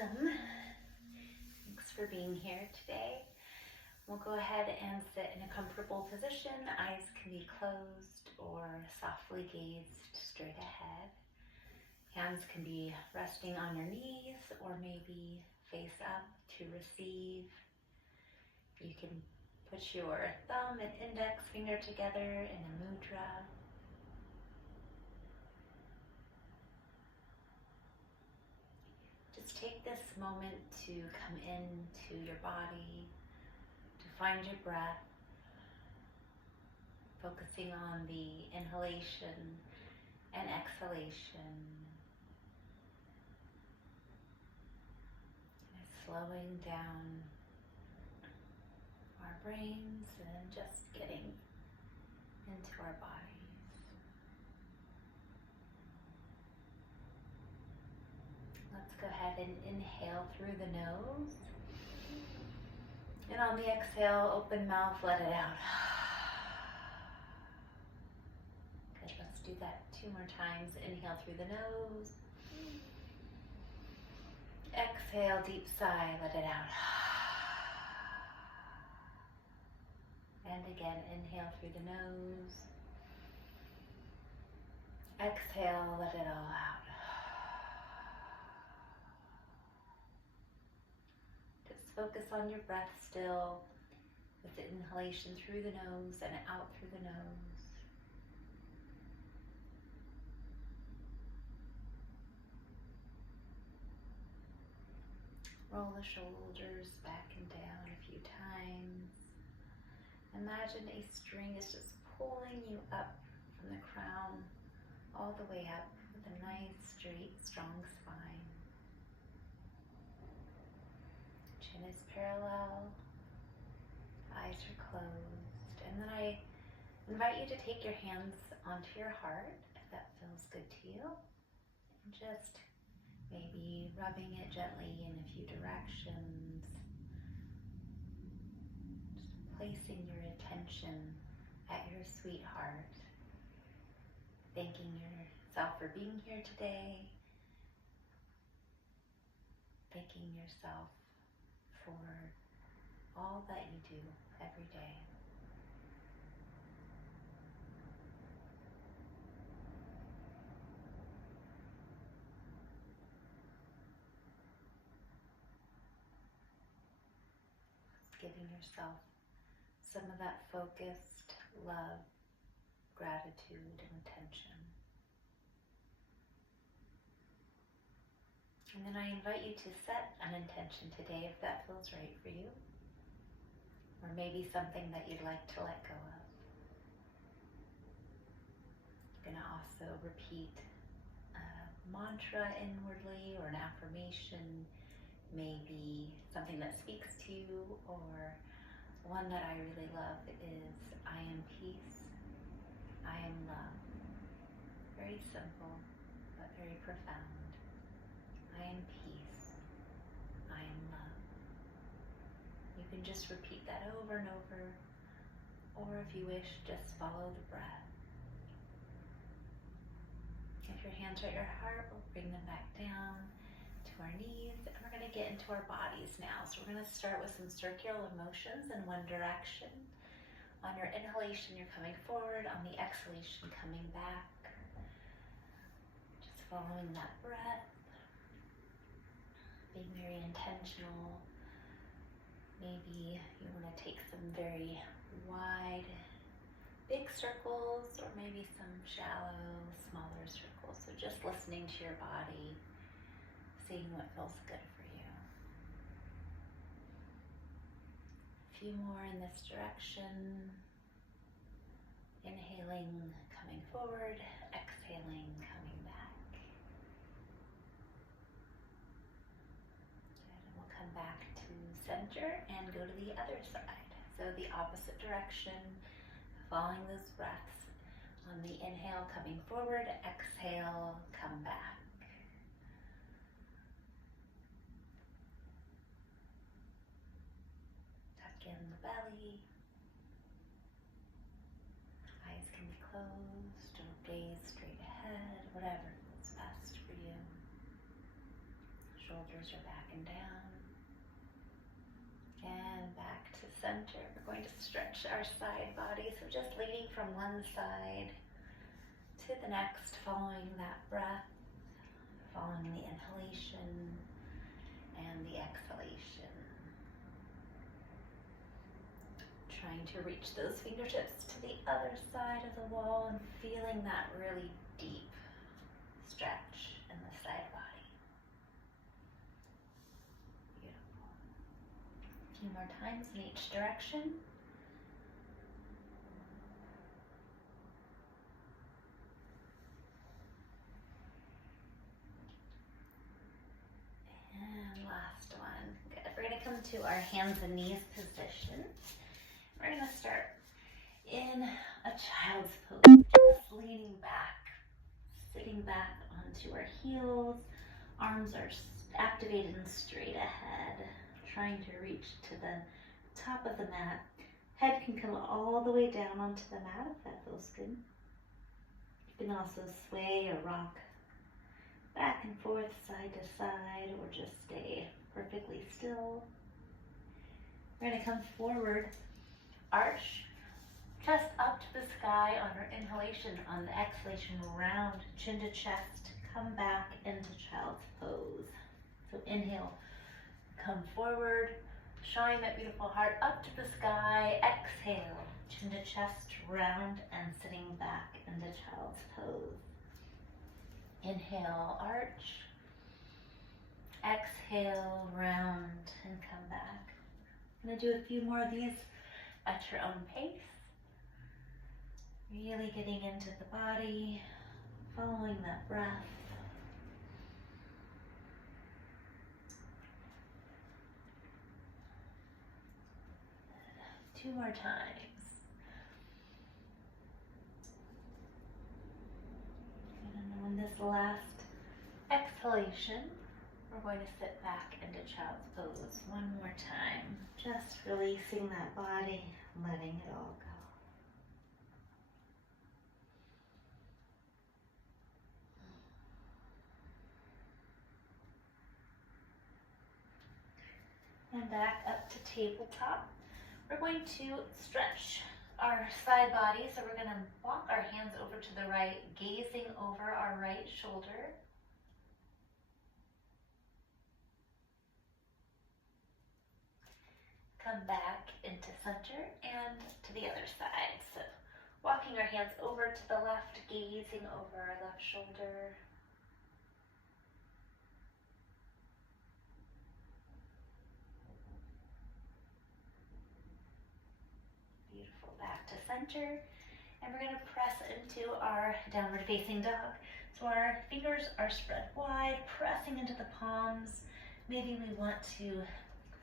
welcome. Thanks for being here today. We'll go ahead and sit in a comfortable position. Eyes can be closed or softly gazed straight ahead. Hands can be resting on your knees or maybe face up to receive. You can put your thumb and index finger together in a mudra. Just take this moment to come into your body, to find your breath, focusing on the inhalation and exhalation, and slowing down our brains and just getting into our bodies. Let's go ahead and inhale through the nose. And on the exhale, open mouth, let it out. Good, let's do that 2 more times. Inhale through the nose. Exhale, deep sigh, let it out. And again, inhale through the nose. Exhale, let it all out. Just focus on your breath still, with the inhalation through the nose and out through the nose. Roll the shoulders back and down a few times. Imagine a string is just pulling you up from the crown all the way up with a nice, straight, strong spine. Chin is parallel, eyes are closed. And then I invite you to take your hands onto your heart, if that feels good to you. And just maybe rubbing it gently in a few directions. Just placing your attention at your sweetheart. Thanking yourself for being here today. Thanking yourself for all that you do every day. Giving yourself some of that focused love, gratitude, and attention. And then I invite you to set an intention today if that feels right for you, or maybe something that you'd like to let go of. You're going to also repeat a mantra inwardly or an affirmation, maybe something that speaks to you, or one that I really love is I am peace, I am love. Very simple, but very profound. I am peace, I am love. You can just repeat that over and over, or if you wish, just follow the breath. If your hands are at your heart, we'll bring them back down to our knees, and we're going to get into our bodies now. So we're going to start with some circular motions in one direction. On your inhalation, you're coming forward. On the exhalation, coming back. Just following that breath. Being very intentional. Maybe you want to take some very wide, big circles, or maybe some shallow, smaller circles. So just listening to your body, seeing what feels good for you. A few more in this direction. Inhaling, coming forward. Exhaling, coming back. Good, and we'll come back to center and go to the other side. So the opposite direction, following those breaths. On the inhale, coming forward. Exhale, come back. In the belly. Eyes can be closed or gaze straight ahead, whatever feels best for you. shoulders are back and down. And back to center. We're going to stretch our side body. So just leaning from one side to the next, following that breath, following the inhalation and the exhalation. Trying to reach those fingertips to the other side of the wall and feeling that really deep stretch in the side body. Beautiful. A few more times in each direction. And last one. Good. We're going to come to our hands and knees position. We're going to start in a child's pose, just leaning back, sitting back onto our heels. Arms are activated and straight ahead, trying to reach to the top of the mat. Head can come all the way down onto the mat if that feels good. You can also sway or rock back and forth, side to side, or just stay perfectly still. We're going to come forward, arch, chest up to the sky on our inhalation. On the exhalation, round, chin to chest, come back into child's pose. So inhale, come forward, shine that beautiful heart up to the sky. Exhale, chin to chest, round, and sitting back into child's pose. Inhale, arch. Exhale, round, and come back. I'm going to do a few more of these at your own pace. Really getting into the body, following that breath. Two more times. And on this last exhalation, we're going to sit back into child's pose one more time. Just releasing that body, letting it all go. And back up to tabletop. We're going to stretch our side body. So we're going to walk our hands over to the right, gazing over our right shoulder. Come back into center and to the other side. So walking our hands over to the left, gazing over our left shoulder. Beautiful. Back to center. And we're going to press into our downward facing dog. So our fingers are spread wide, pressing into the palms. Maybe we want to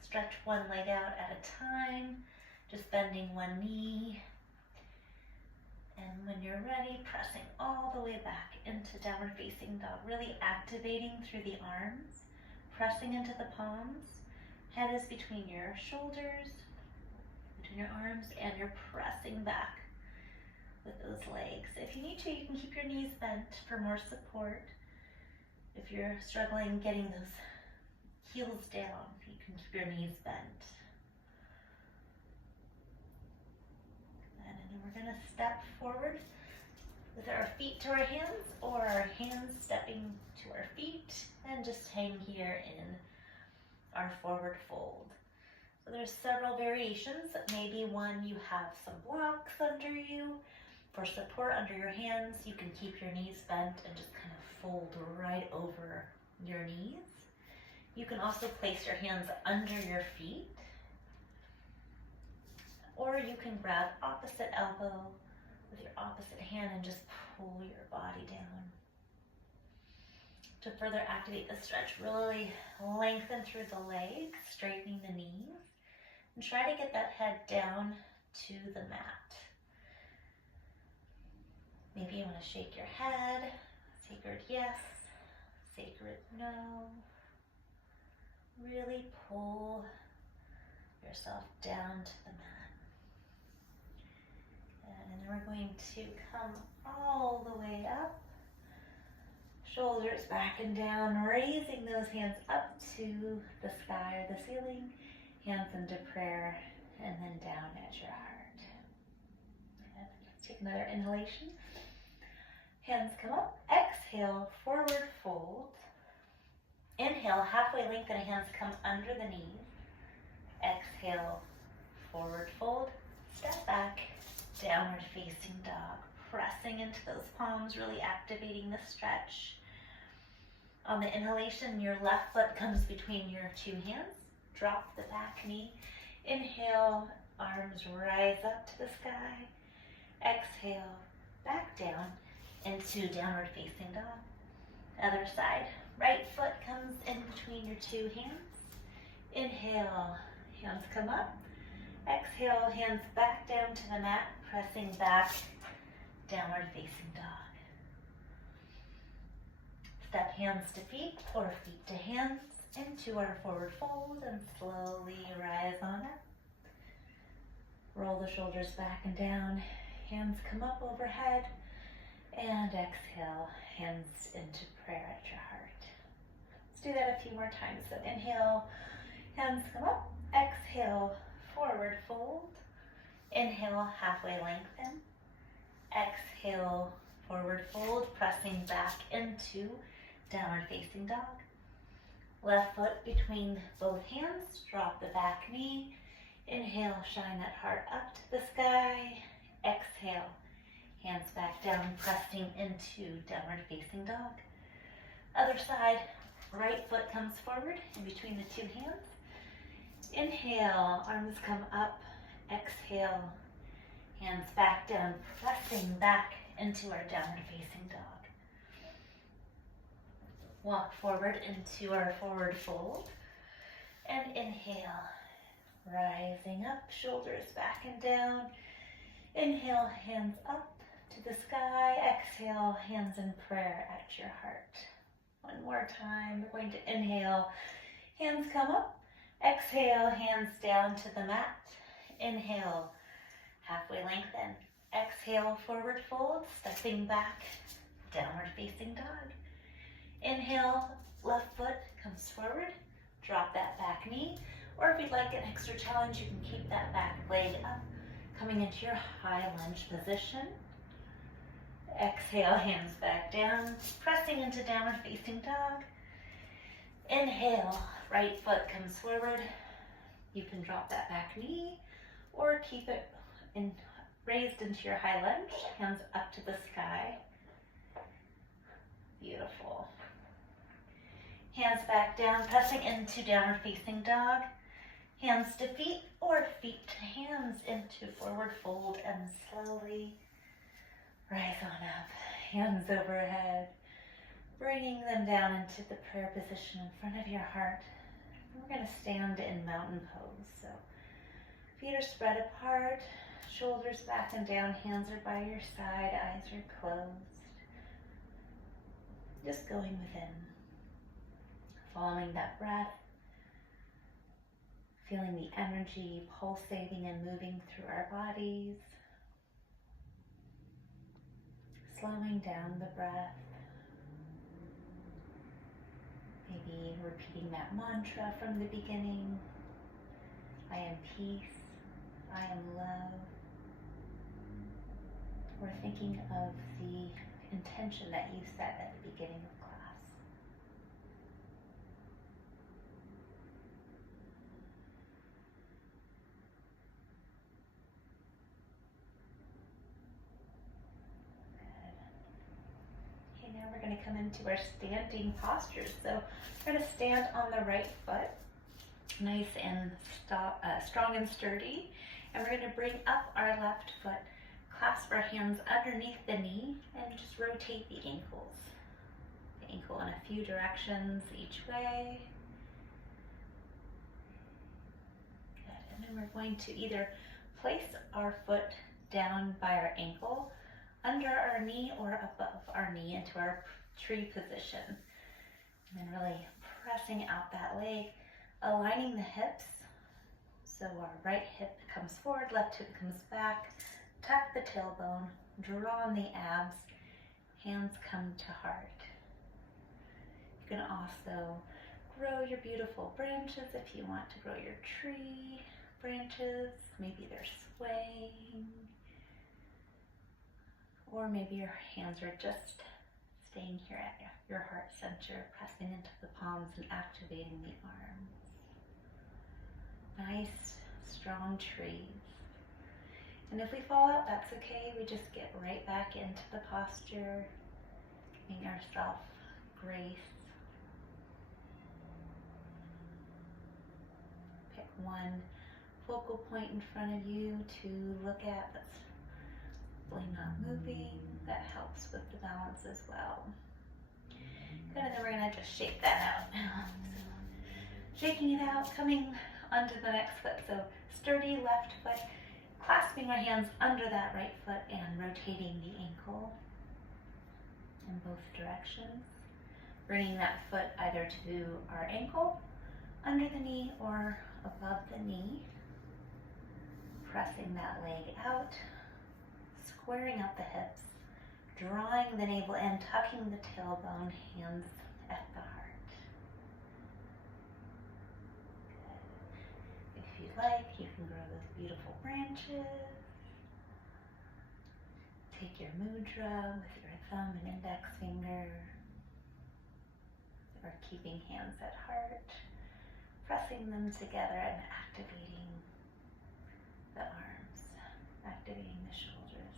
stretch one leg out at a time, just bending one knee. And when you're ready, pressing all the way back into downward facing dog, really activating through the arms, pressing into the palms. Head is between your shoulders, between your arms, and you're pressing back with those legs. If you need to, you can keep your knees bent for more support. If you're struggling getting those heels down, you can keep your knees bent. And then we're going to step forward with our feet to our hands, or our hands stepping to our feet, and just hang here in our forward fold. So there's several variations. Maybe one you have some blocks under you. For support under your hands, you can keep your knees bent and just kind of fold right over your knees. You can also place your hands under your feet, or you can grab opposite elbow with your opposite hand and just pull your body down. To further activate the stretch, really lengthen through the legs, straightening the knees, and try to get that head down to the mat. Maybe you want to shake your head, sacred yes, sacred no. Really pull yourself down to the mat. And then we're going to come all the way up, Shoulders back and down, raising those hands up to the sky or the ceiling, hands into prayer, and then down at your heart. And let's take another inhalation. Hands come up, exhale, forward fold. Inhale, halfway lengthen, hands come under the knees. Exhale, forward fold, step back, downward facing dog. Pressing into those palms, really activating the stretch. On the inhalation, your left foot comes between your two hands. Drop the back knee. Inhale, arms rise up to the sky. Exhale, back down into downward facing dog. Other side, right foot comes in between your two hands. Inhale, hands come up. Exhale, hands back down to the mat, pressing back, downward facing dog. Step hands to feet or feet to hands into our forward fold and slowly rise on up. Roll the shoulders back and down, hands come up overhead, and exhale, hands into prayer at your heart. Let's do that a few more times. So inhale, hands come up, exhale, forward fold. Inhale, halfway lengthen. Exhale, forward fold, pressing back into downward facing dog. Left foot between both hands, drop the back knee. Inhale, shine that heart up to the sky. Exhale, hands back down, pressing into downward facing dog. Other side, right foot comes forward in between the two hands. Inhale, arms come up. Exhale, hands back down, pressing back into our downward facing dog. Walk forward into our forward fold. And inhale, rising up, shoulders back and down. Inhale, hands up to the sky. Exhale, hands in prayer at your heart. One more time, we're going to inhale, hands come up. Exhale, hands down to the mat. Inhale, halfway lengthen. Exhale, forward fold, stepping back, downward facing dog. Inhale, left foot comes forward, drop that back knee, or if you'd like an extra challenge, you can keep that back leg up, coming into your high lunge position. Exhale, hands back down, pressing into downward facing dog. Inhale, right foot comes forward. You can drop that back knee or keep it raised into your high lunge, hands up to the sky. Beautiful. Hands back down, pressing into downward facing dog. Hands to feet or feet to hands into forward fold and slowly rise on up. Hands overhead, bringing them down into the prayer position in front of your heart. And we're going to stand in mountain pose. So feet are spread apart, shoulders back and down, hands are by your side, eyes are closed. Just going within, following that breath, feeling the energy pulsating and moving through our bodies, slowing down the breath, maybe repeating that mantra from the beginning. I am peace, I am love. Or thinking of the intention that you set at the beginning of class. Good. Okay, now we're going to come into our standing postures. So we're going to stand on the right foot, nice and strong and sturdy. And we're going to bring up our left foot, clasp our hands underneath the knee, and just rotate the ankles. The ankle in a few directions each way. Good. And then we're going to either place our foot down by our ankle, under our knee, or above our knee into our tree position. And then really pressing out that leg, aligning the hips. So our right hip comes forward, left hip comes back. Tuck the tailbone, draw on the abs, hands come to heart. You can also grow your beautiful branches if you want to grow your tree branches. Maybe they're swaying, or maybe your hands are just staying here at your heart center, pressing into the palms and activating the arms. Nice, strong trees. And if we fall out, that's okay. We just get right back into the posture, giving ourselves grace. Pick one focal point in front of you to look at that's really not moving. That helps with the balance as well. Good, and then we're gonna just shake that out now. So, shaking it out, coming onto the next foot. So sturdy left foot, clasping our hands under that right foot and rotating the ankle in both directions. Bringing that foot either to our ankle, under the knee, or above the knee. Pressing that leg out, squaring up the hips, drawing the navel in, tucking the tailbone, hands at the heart. Good. If you like, you can grow those beautiful branches. Take your mudra with your thumb and index finger, or keeping hands at heart, pressing them together and activating the arms, activating the shoulders.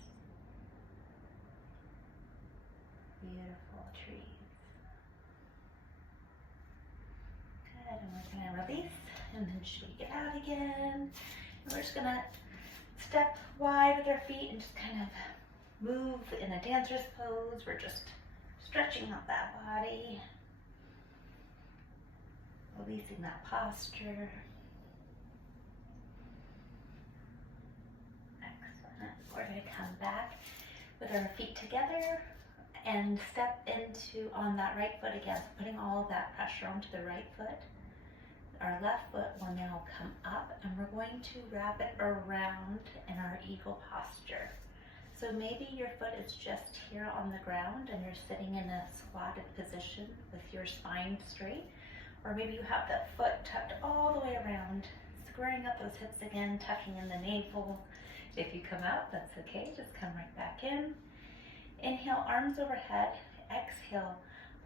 Beautiful trees. Good, and we're gonna release and then shake it out again. And we're just gonna step wide with our feet and just kind of move in a dancer's pose. We're just stretching out that body, releasing that posture. Excellent. We're going to come back with our feet together and step into on that right foot again, so putting all of that pressure onto the right foot. Our left foot will now come up, and we're going to wrap it around in our eagle posture. So maybe your foot is just here on the ground and you're sitting in a squatted position with your spine straight, or maybe you have that foot tucked all the way around, squaring up those hips again, tucking in the navel. If you come out, that's okay, just come right back in. Inhale, arms overhead. Exhale,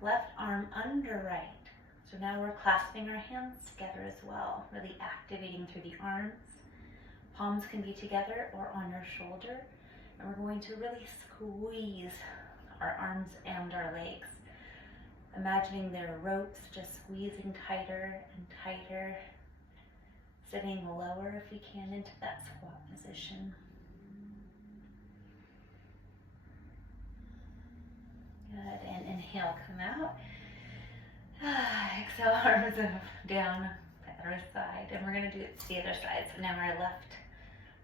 left arm under right. So now we're clasping our hands together as well, really activating through the arms. Palms can be together or on your shoulder. And we're going to really squeeze our arms and our legs. Imagining there are ropes, just squeezing tighter and tighter. Sitting lower if we can into that squat position. Good, and inhale, come out. Exhale, arms down the other side. And we're gonna do it to the other side. So now our left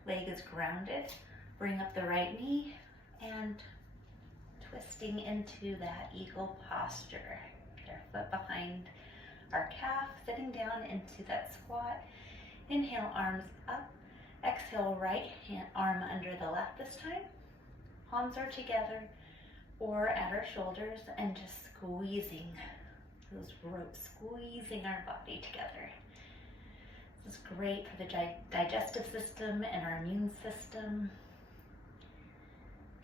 leg is grounded. Bring up the right knee and twisting into that eagle posture. Our foot behind our calf, sitting down into that squat. Inhale, arms up. Exhale, right hand arm under the left this time. Palms are together or at our shoulders, and just squeezing those ropes, squeezing our body together. This is great for the digestive system and our immune system.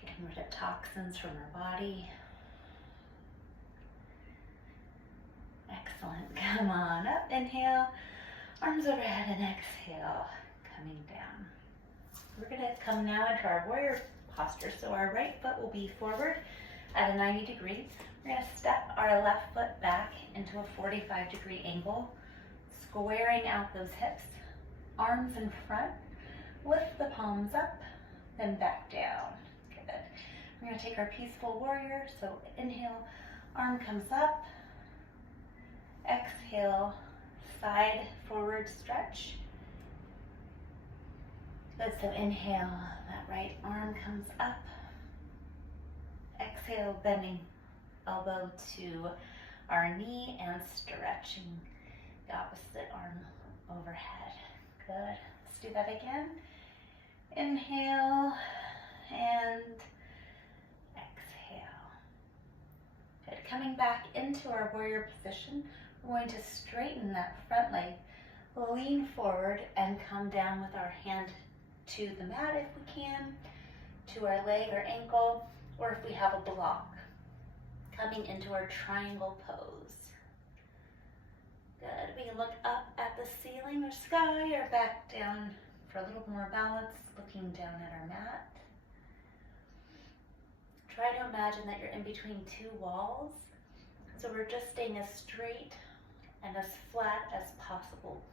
Getting rid of toxins from our body. Excellent. Come on up. Inhale, arms overhead, and exhale, coming down. We're going to come now into our warrior posture. So our right foot will be forward at a 90 degree. We're going to step our left foot back into a 45-degree angle, squaring out those hips, arms in front, lift the palms up, then back down. Good. We're going to take our peaceful warrior. So inhale, arm comes up. Exhale, side forward stretch. Good, so inhale, that right arm comes up. Exhale, bending elbow to our knee and stretching the opposite arm overhead. Good, let's do that again. Inhale and exhale. Good. Coming back into our warrior position, we're going to straighten that front leg, lean forward, and come down with our hand to the mat if we can, to our leg or ankle, or if we have a block. Coming into our triangle pose. Good. We can look up at the ceiling or sky, or back down for a little more balance, looking down at our mat. Try to imagine that you're in between two walls, so we're just staying as straight and as flat as possible.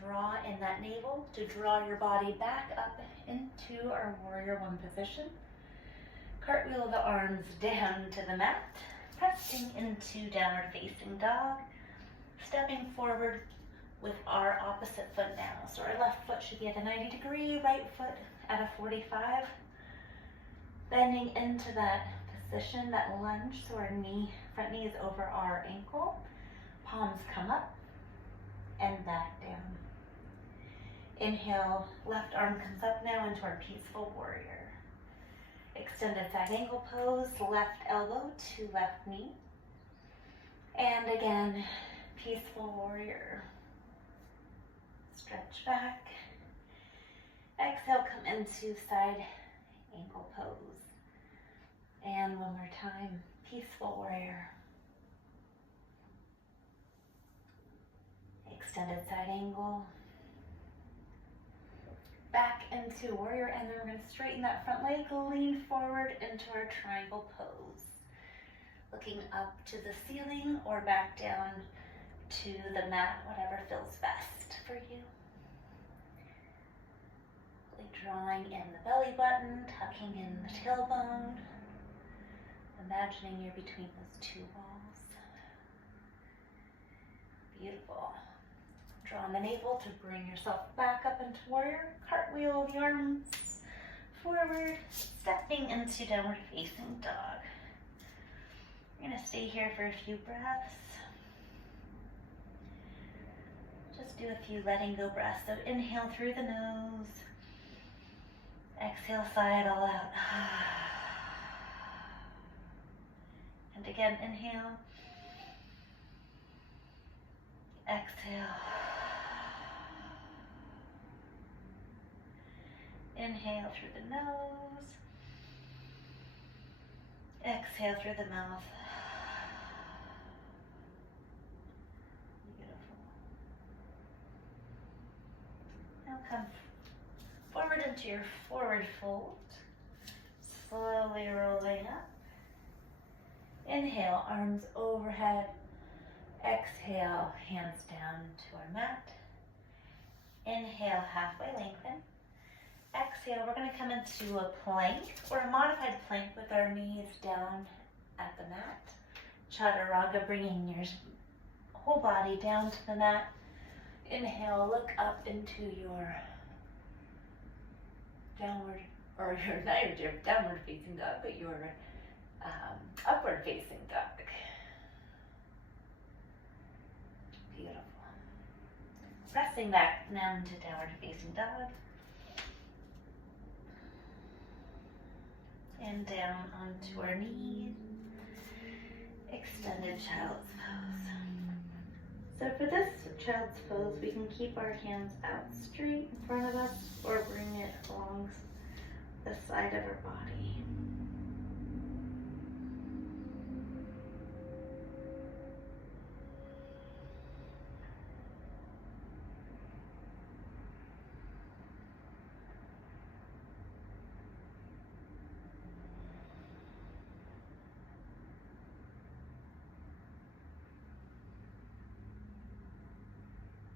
Draw in that navel to draw your body back up into our warrior one position. Cartwheel the arms down to the mat, pressing into downward facing dog, stepping forward with our opposite foot now. So our left foot should be at a 90 degree, right foot at a 45. Bending into that position, that lunge, so our front knee is over our ankle. Palms come up and back down. Inhale, left arm comes up now into our peaceful warrior. Extended side ankle pose, left elbow to left knee. And again, peaceful warrior. Stretch back. Exhale, come into side ankle pose. And one more time, peaceful warrior. Extended side angle. Back into warrior, and then we're going to straighten that front leg, lean forward into our triangle pose. Looking up to the ceiling or back down to the mat, whatever feels best for you. Really drawing in the belly button, tucking in the tailbone. Imagining you're between those two walls. Beautiful. Draw on the navel to bring yourself back up into warrior. Cartwheel the arms forward, stepping into downward facing dog. We're going to stay here for a few breaths. Just do a few letting go breaths. So inhale through the nose. Exhale, sigh it all out. And again, inhale. Exhale. Inhale through the nose. Exhale through the mouth. Beautiful. Now come forward into your forward fold. Slowly rolling up. Inhale, arms overhead. Exhale, hands down to our mat. Inhale, halfway lengthen. Exhale, we're going to come into a plank or a modified plank with our knees down at the mat. Chaturanga, bringing your whole body down to the mat. Inhale, look up into your downward, or not your downward facing dog, but your upward facing dog. Beautiful. Pressing back down to downward facing dog. And down onto our knees. Extended child's pose. So for this child's pose, we can keep our hands out straight in front of us or bring it along the side of our body.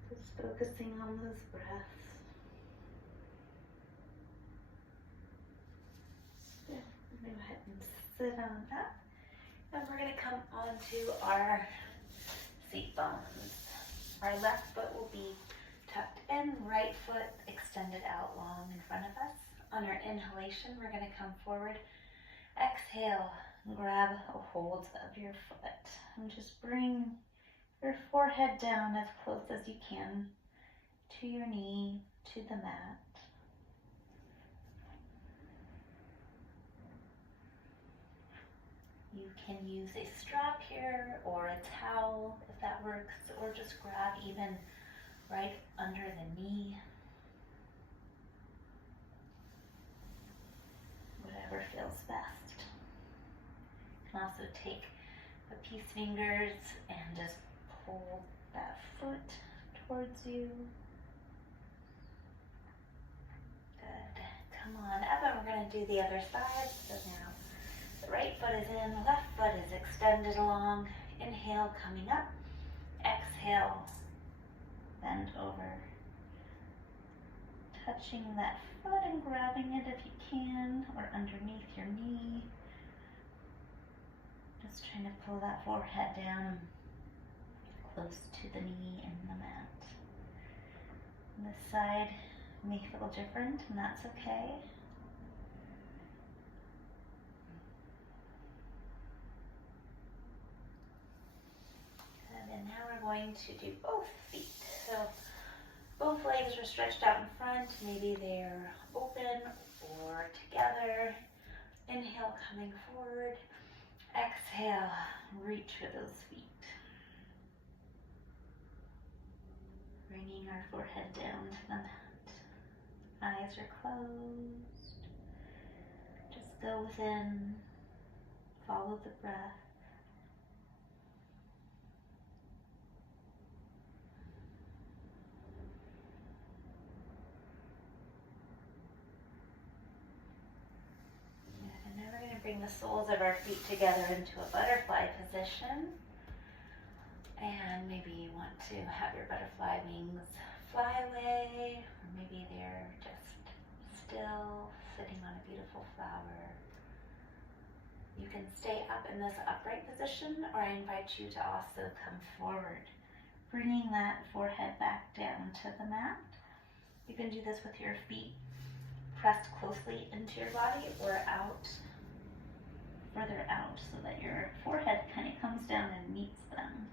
Just focusing on those breaths. Go ahead and sit on up. And we're going to come onto our seat bones. Our left foot will be tucked in, right foot extended out long in front of us. On our inhalation, we're going to come forward. Exhale, grab a hold of your foot and just bring your forehead down as close as you can to your knee, to the mat. You can use a strap here or a towel if that works, or just grab even right under the knee. Whatever feels best. You can also take the peace fingers and just pull that foot towards you. Good. Come on up, and we're going to do the other side. So now the right foot is in, the left foot is extended along. Inhale, coming up. Exhale, bend over. Touching that foot and grabbing it if you can, or underneath your knee. Just trying to pull that forehead down close to the knee and the mat. And this side may feel different, and that's okay. And now we're going to do both feet. So both legs are stretched out in front. Maybe they're open or together. Inhale, coming forward. Exhale, reach for those feet. Bringing our forehead down to the mat. Eyes are closed. Just go within. Follow the breath. Bring the soles of our feet together into a butterfly position. And maybe you want to have your butterfly wings fly away, or maybe they're just still sitting on a beautiful flower. You can stay up in this upright position, or I invite you to also come forward, bringing that forehead back down to the mat. You can do this with your feet pressed closely into your body or further out, so that your forehead kind of comes down and meets them.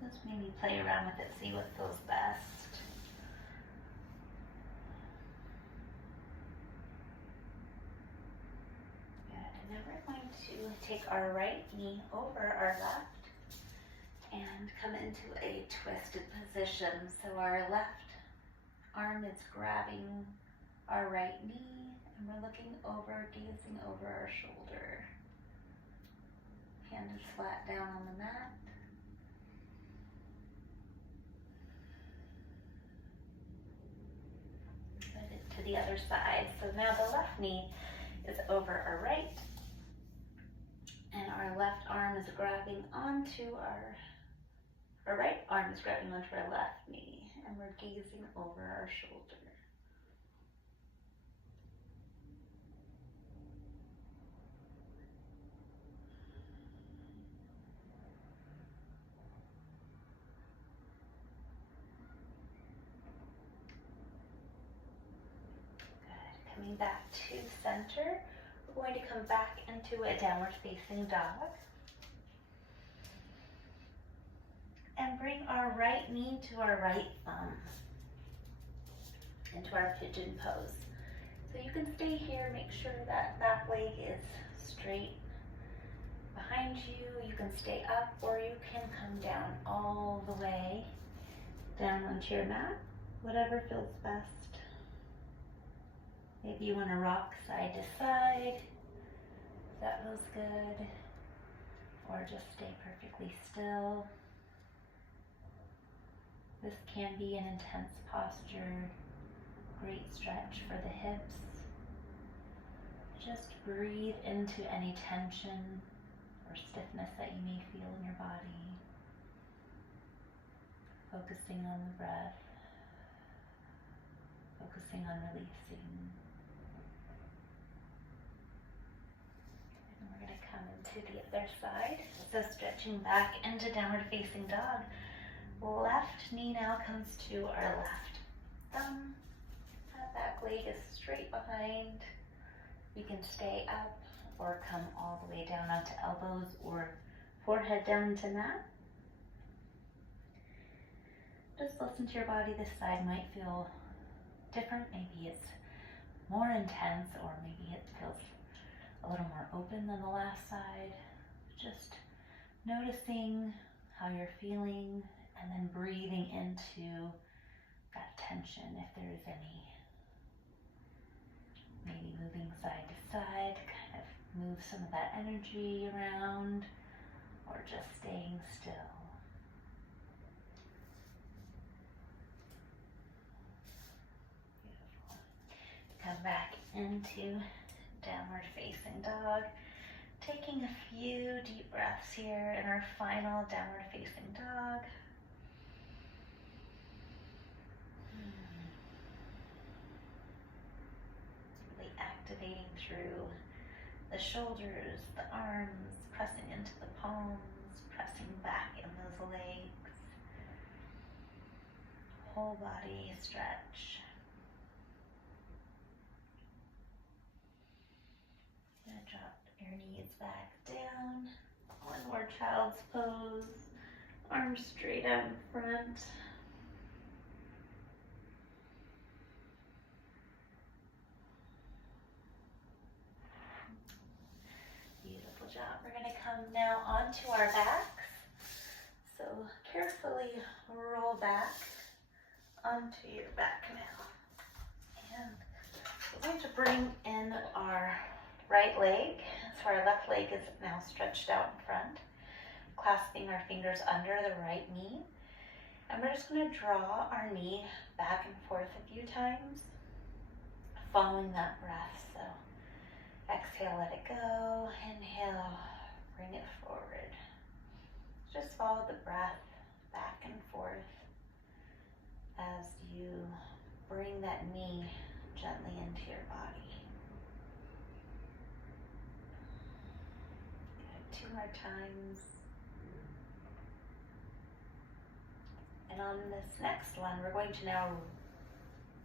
Just maybe play around with it, see what feels best. Good. And then we're going to take our right knee over our left and come into a twisted position. So our left arm is grabbing our right knee, and we're looking over, gazing over our shoulder. Hand is flat down on the mat. Put it to the other side. So now the left knee is over our right, and our left arm is grabbing onto our right arm is grabbing onto our left knee, and we're gazing over our shoulder. Coming back to center, we're going to come back into a downward facing dog. And bring our right knee to our right thumb into our pigeon pose. So you can stay here, make sure that back leg is straight behind you. You can stay up, or you can come down all the way down onto your mat, whatever feels best. Maybe you want to rock side to side, if that feels good, or just stay perfectly still. This can be an intense posture, great stretch for the hips. Just breathe into any tension or stiffness that you may feel in your body, focusing on the breath, focusing on releasing. We're going to come into the other side. So stretching back into downward facing dog. Left knee now comes to our left thumb. That back leg is straight behind. We can stay up or come all the way down onto elbows or forehead down to mat. Just listen to your body. This side might feel different. Maybe it's more intense, or maybe it feels a little more open than the last side. Just noticing how you're feeling and then breathing into that tension if there is any. Maybe moving side to side to kind of move some of that energy around, or just staying still. Beautiful. Come back into downward facing dog. Taking a few deep breaths here in our final downward facing dog. Really activating through the shoulders, the arms, pressing into the palms, pressing back in those legs. Whole body stretch. Gonna drop your knees back down. One more child's pose. Arms straight out in front. Beautiful job. We're going to come now onto our backs. So carefully roll back onto your back now. And we're going to bring in our right leg. So our left leg is now stretched out in front, clasping our fingers under the right knee. And we're just going to draw our knee back and forth a few times, following that breath. So exhale, let it go. Inhale, bring it forward. Just follow the breath back and forth as you bring that knee gently into your body. Good. 2 more times. And on this next one, we're going to now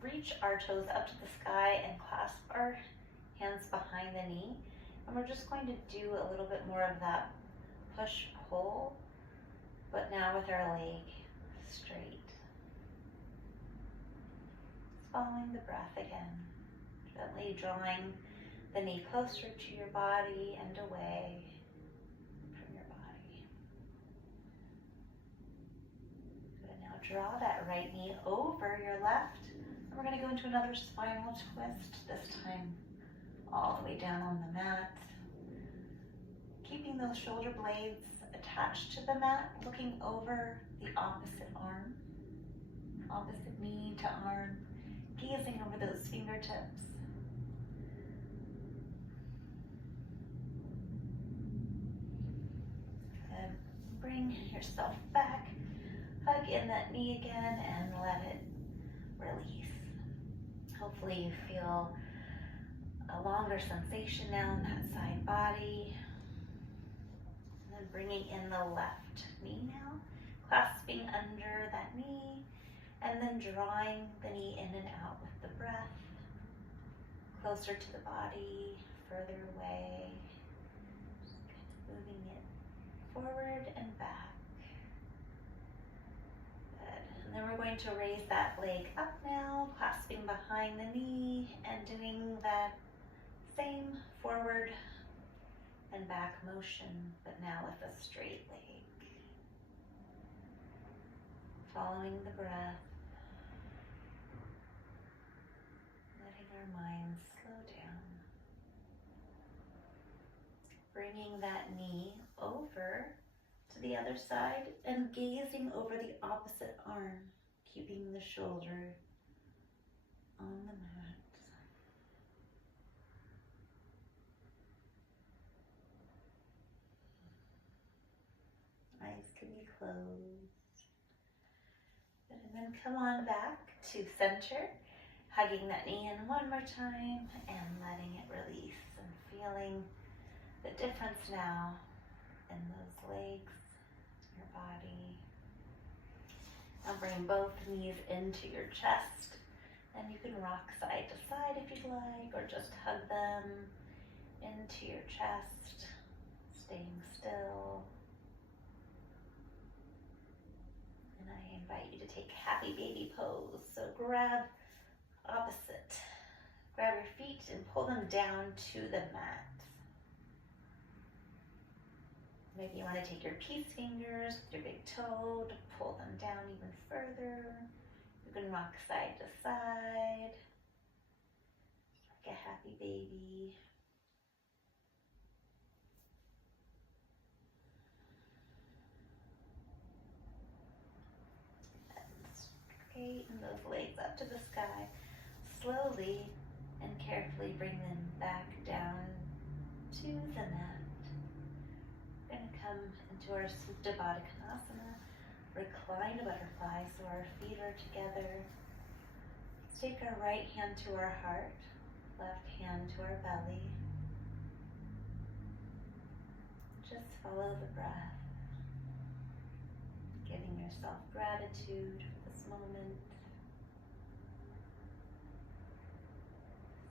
reach our toes up to the sky and clasp our hands behind the knee. And we're just going to do a little bit more of that push-pull, but now with our leg straight. Just following the breath again. Gently drawing the knee closer to your body and away from your body. Good. Now draw that right knee over your left. And we're going to go into another spinal twist, this time all the way down on the mat. Keeping those shoulder blades attached to the mat, looking over the opposite arm, opposite knee to arm, gazing over those fingertips. Good. Bring yourself back, hug in that knee again, and let it release. Hopefully you feel a longer sensation now in that side body. And then bringing in the left knee now, clasping under that knee, and then drawing the knee in and out with the breath, closer to the body, further away, just kind of moving it forward and back. Good. And then we're going to raise that leg up now, clasping behind the knee and doing that same forward and back motion, but now with a straight leg. Following the breath, letting our minds slow down. Bringing that knee over to the other side and gazing over the opposite arm, keeping the shoulder on the mat. Eyes can be closed. And then come on back to center, hugging that knee in one more time and letting it release and feeling the difference now in those legs, your body. Now bring both knees into your chest, and you can rock side to side if you'd like, or just hug them into your chest, staying still. And I invite you to take happy baby pose. So grab opposite. Grab your feet and pull them down to the mat. Maybe you want to take your peace fingers with your big toe to pull them down even further. You can rock side to side, like a happy baby. Straighten those legs up to the sky. Slowly and carefully bring them back down to the mat. We're going to come into our Supta Baddha Konasana, recline a butterfly so our feet are together. Let's take our right hand to our heart, left hand to our belly. Just follow the breath, giving yourself gratitude for this moment.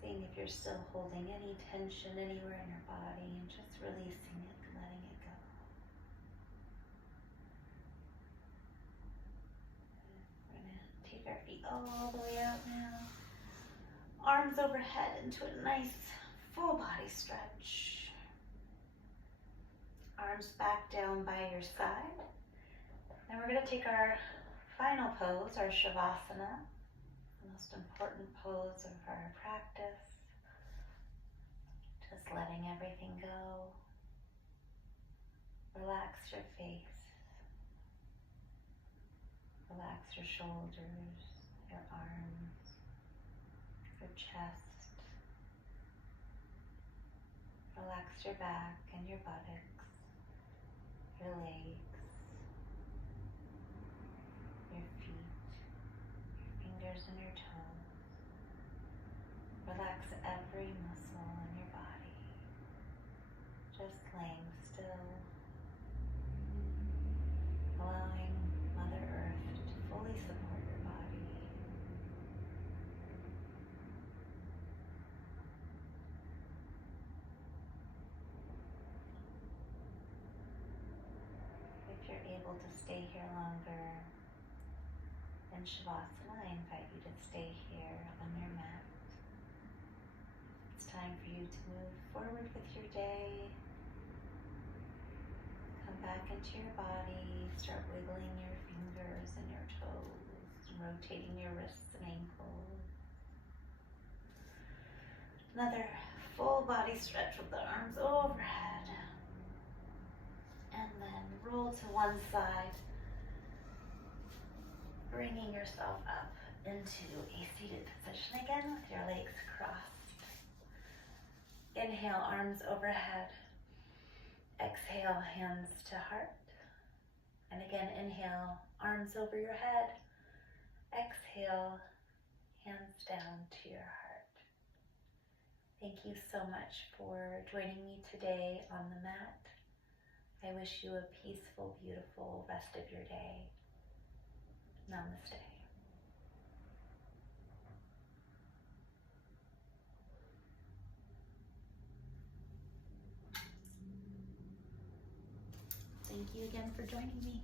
Seeing if you're still holding any tension anywhere in your body and just releasing it, letting it go. We're going to take our feet all the way out now. Arms overhead into a nice full body stretch. Arms back down by your side. Then we're going to take our final pose, our Shavasana, the most important pose of our practice. Just letting everything go. Relax your face. Relax your shoulders, your arms, your chest. Relax your back and your buttocks, your legs, your feet, your fingers and your toes. Relax every muscle in your body. Just laying still, allowing Mother Earth to fully support your body. If you're able to stay here longer in Shavasana, I invite you to stay here on your mat. It's time for you to move forward with your day. Come back into your body, start wiggling your fingers and your toes, rotating your wrists and ankles. Another full body stretch with the arms overhead. And then roll to one side, bringing yourself up into a seated position again with your legs crossed. Inhale, arms overhead. Exhale, hands to heart. And again, inhale, arms over your head. Exhale, hands down to your heart. Thank you so much for joining me today on the mat. I wish you a peaceful, beautiful rest of your day. Namaste. Thank you again for joining me.